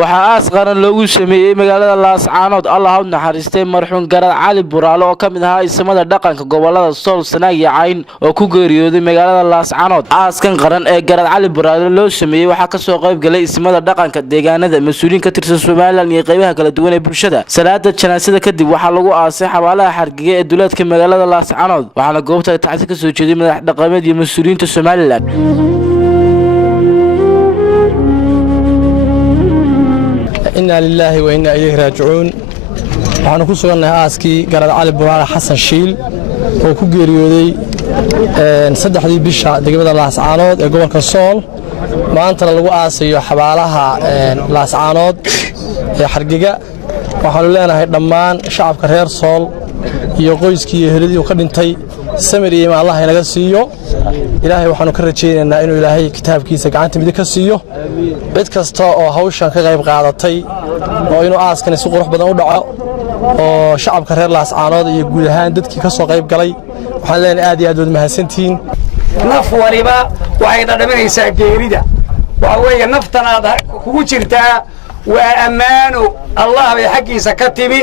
waxaa aas qaran loogu sameeyay magaalada Laascaanood Allah ha naxariistay marxuum Garad Cali Buraale oo kamid ahaa ismada dhaqanka gobolada Sool Sanaag iyo Cayn oo ku geeriyooday magaalada Laascaanood. aaskan qaran ee Garad Cali Buraale loo sameeyay waxaa ka soo qayb galay ismada dhaqanka deegaanada mas'uuliyiin ka tirsan Soomaaliland iyo qaybaha kala duwan ee bulshada. salaada janaasada kadib waxaa lagu aasay xabaalaha Hargeysa ee duleedka magaalada Laascaanood waxaana goobta tacsi ka soo jeeday madax dhaqameed iyo mas'uuliyiinta Soomaaliland. إنا لله وإنا إليه راجعون. waxaan ku sugannahay aaskii Garad Cali Buraale Xasan Shiil oo ku geeriyooday saddexdii bisha degmada Laascaanood ee gobolka Sool maanta lagu aasayo xabaalaha Laascaanood ee Hargeysa. waxaan leenahay dhammaan shacabka reer Sool iyo qoyskii ehelidii uu ka dhintay samir iyo Allah inaga siiyo. ilaahay waxaanu ka rajaynaynaa inuu ilaahay kitaabkiisa gacanta midig ka siiyo cid kasta oo hawshan ka qayb qaadatay oo inuu aaskan si qurux badan u dhaco oo shacabka reer Laascaanood iyo guud ahaan dadkii ka soo qayb galay waxaan leenahay aad iyo aad wad mahadsantiin. naf waliba waxay dhadhaminaysaa geerida waxa weeye naftanaad kugu jirtaa waa ammaano Allah bay xaqiisa ka timi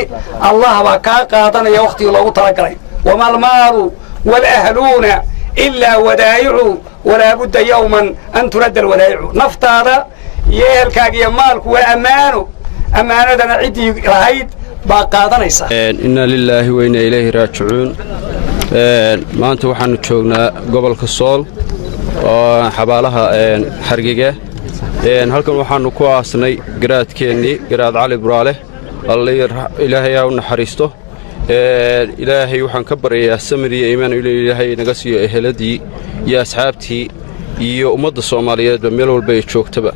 Allah baa ka qaadanaya waqtiga loogu talagalay wamal maalu wal ahluna إلا ودائع ولا بد يوما أن ترد الودائع نفتادا يهلكاك يا مالك وأمانه أمانة عدي رهيد باقادنا يسا إنا لله وإنا إليه راجعون. ما أنت وحنا تشوفنا قبل كسول حبالها حرقيقة هلكن وحنا كواسني قراد كيني قراد علي براله الله إلهي ونحرسته إلهي وحن كبر يا سمري إيمان إلهي نقصي أهلدي يا أصحابتي يا أمد الصومالية بميل والبيت شوك تبع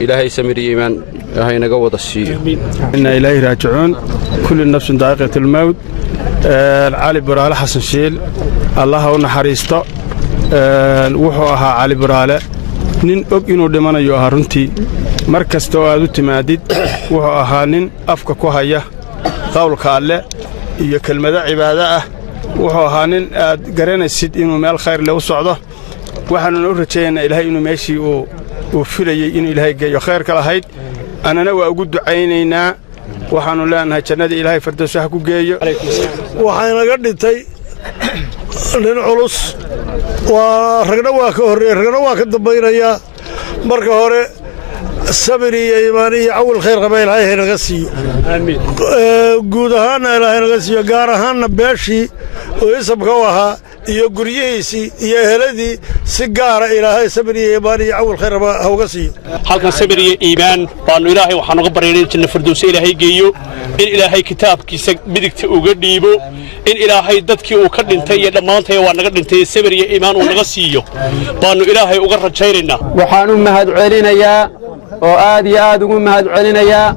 إلهي سمري إيمان هاي نقوض الشيء. إن إلهي راجعون كل النفس ذائقة الموت. علي براله حسن شيل الله ونحرسته وحوها علي براله nin og inuu dhimanayo runtii markasta oo aad u timaadid wuxuu ahaa nin afka ku haya qowlka alle iyo kelmada cibaado ah wuxuu ahaa nin aad garanaysid inuu meel khayr leh u socdo waxaanu u rajaynaynaa ilaahay inuu meeshii uu filayay inuu ilaahay geeyo khayr ka lahayd anana waa ugu ducaynaynaa waxaanu leenahay jannada ilaahay firdawsa ha ku geeyo. waxaan naga dhintay nin culus waa ragna waa ka horeeyay ragna waa ka dambeynaya marka hore sabri iyo iimaan iyo awal khayr qaba ilaahay naga siiyo amiin guud ahaan ilaahay naga siiyo gaar ahaan beeshii oo isabka waha iyo guriyihiisii iyo eheladii si gaar ah ilaahay sabri iyo iimaan iyo awal khayr qaba ha uga siiyo. halkan sabri iyo iimaan baanu ilaahay waxaan uga bareeray janna firdawsi ilaahay geeyo in ilaahay kitaabkiisa midigta uga dhiibo in ilaahay dadkii uu ka dhintay iyo dhamaantay waa naga dhintay sabri iyo iimaan uu naga siiyo baanu ilaahay uga rajaynaynaa. waxaan u mahad celinayaa oo aad iyo aad ugu mahad celinayaa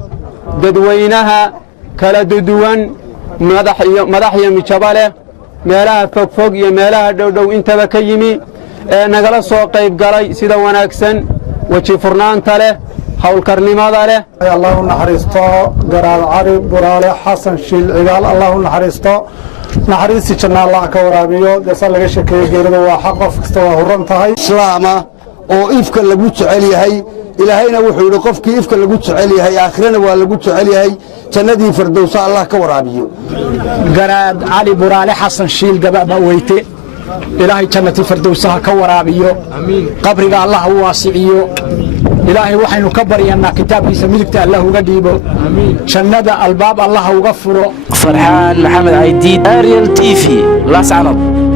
dadweynaha kala duwan madax iyo mijabale meelaha fogfog iyo meelaha dhowdhow intaba ka yimi ee nagala soo qayb galay sida wanaagsan waji furnaanta leh hawlkarnimada leh. Allah u naxariisto Garad Cali Buraale Xasan Shiil cigaal Allah u naxariisto naxariisi janna Allah ka waraabiyo dasa laga sheekeeyo geerida waa xaq qof kasta waa huran tahay islaama oo ifka lagu jecel yahay ilaahayna wuxuu yiri qofkii ifka lagu jecel yahay aakhirana waa lagu jecel yahay jannadii firdawsa Allah ka waraabiyo. Garad Cali Buraale Xasan Shiil gabadha weyte ilaahay jannadii firdawsa ka waraabiyo amiin qabriga Allah u waasiciyo ilaahay waxaynu ka baryanaa kitaabkiisa midigta Allah uga dhiibo amiin jannada albaab Allah uga furo. Farxaan Maxamed Aydiid Ariel TV Laascaanood.